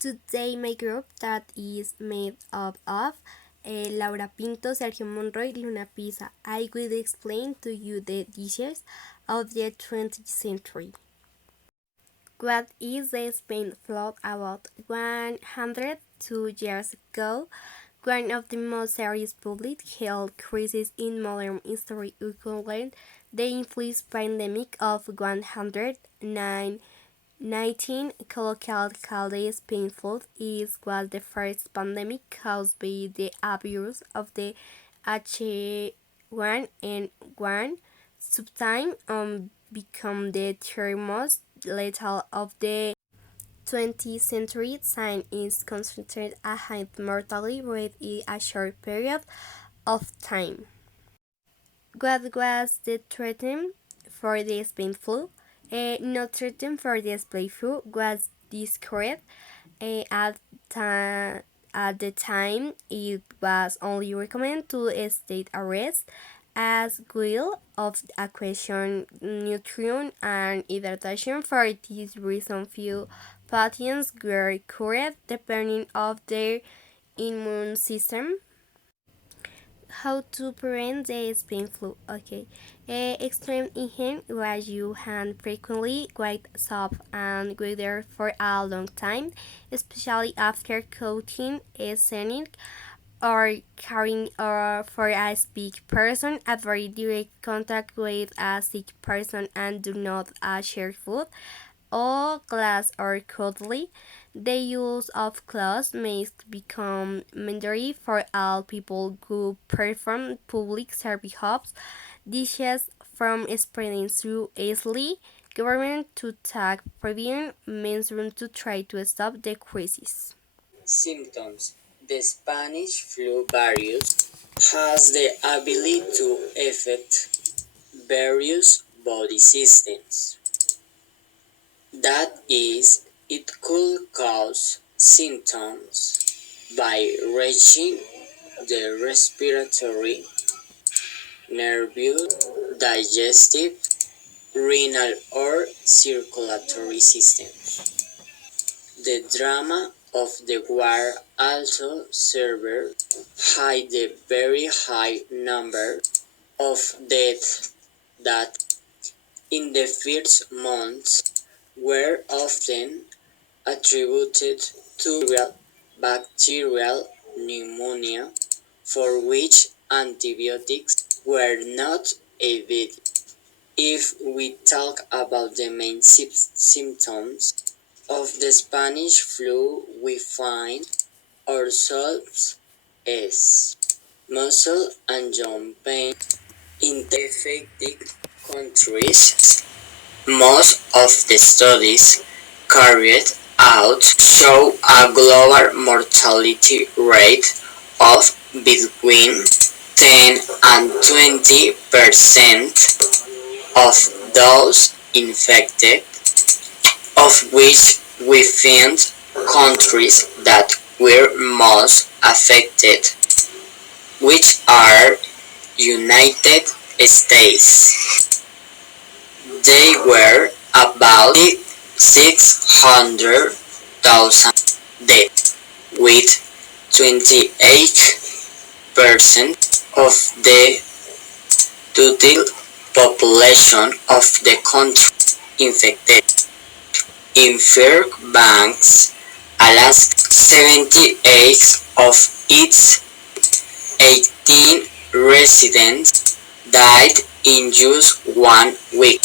Today my group that is made up of Laura Pinto, Sergio Monroy, Luna Pisa. I will explain to you the dishes of the 20th century. What is the Spain flu? About 102 years ago, one of the most serious public health crises in modern history occurred, the influenza pandemic of 109 19 colloquially called the Spain flu was the first pandemic caused by the abuse of the H1N1 subtype become the third most lethal of the 20th century. Sign is concentrated a high mortality rate in a short period of time. What was the treatment for the Spain flu? No treatment for the Spain flu was discovered at, at the time. It was only recommended to state arrest as well of aquation, nutrition, and hydration. For this reason, few patients were cured depending of their immune system. How to prevent the Spain flu? Okay. Extreme hygiene, wash your hand frequently, with soap and water for a long time, especially after cooking, sneezing, or caring for a sick person. Avoid direct contact with a sick person and do not share food or glass or cutlery. The use of cloths may become mandatory for all people who perform public service jobs. Dishes from spreading through easily. Government to take preventive measures to try to stop the crisis. Symptoms. The Spanish flu virus has the ability to affect various body systems. That is, it could cause symptoms by reaching the respiratory, nervous, digestive, renal, or circulatory systems. The drama of the war also served hide the very high number of deaths that in the first months were often attributed to bacterial pneumonia for which antibiotics were not available. If we talk about the main symptoms of the Spanish flu, we find ourselves as muscle and joint pain in the affected countries. Most of the studies carried out show a global mortality rate of between 10 and 20% of those infected, of which we find countries that were most affected, which are United States. They were about 600,000 dead, with 28% of the total population of the country infected. In Fairbanks, Alaska, 78 of its 18 residents died in just 1 week.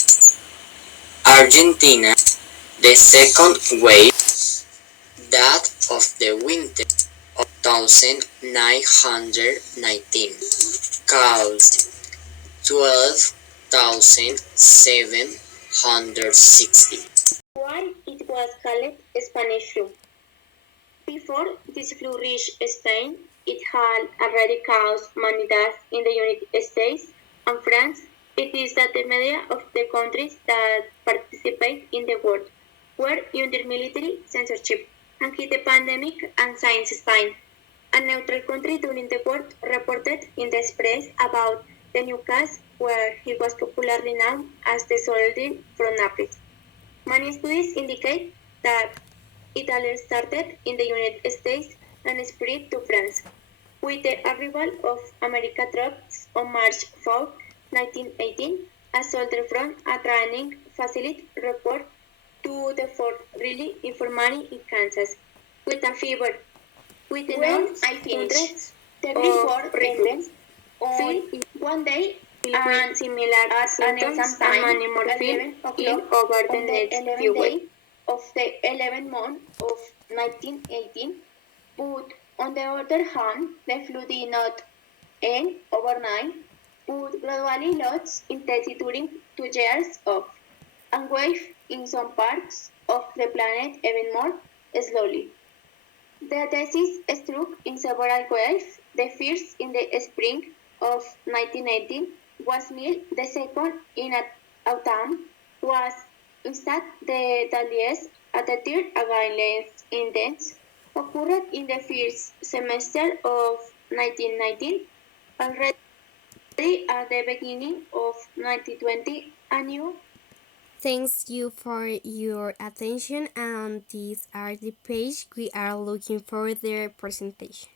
Argentina, the second wave, that of the winter of 1919, caused 12,760. Why it was called Spanish flu? Before this flu reached Spain, it had already caused many deaths in the United States and France. It is that the media of the countries that participate in the war were under military censorship, and hit the pandemic and science Spain. A neutral country during the war reported in the press about the new case where he was popularly known as the soldier from Naples. Many studies indicate that It all started in the United States and spread to France. With the arrival of American troops on March 4, 1918, a soldier from a training facility reported to the Fort Riley Infirmary in Kansas with a fever. With the When notes, I finished, hundreds the of report recruits on fell one day with similar at an symptoms exam and time many at morphine 11 in o'clock over the on the next 11th few day weeks. of the 11th month of 1918. But on the other hand, the flu did not end overnight, but gradually lost intensity during 2 years of, and wave in some parts of the planet even more slowly. The disease struck in several waves. The first in the spring of 1918 was May. The second in autumn was instead the deadliest, and the third, again less intense, occurred in the first semester of 1919. Already at the beginning of 1920, a new Thanks you for your attention, and these are the page we are looking for their presentation.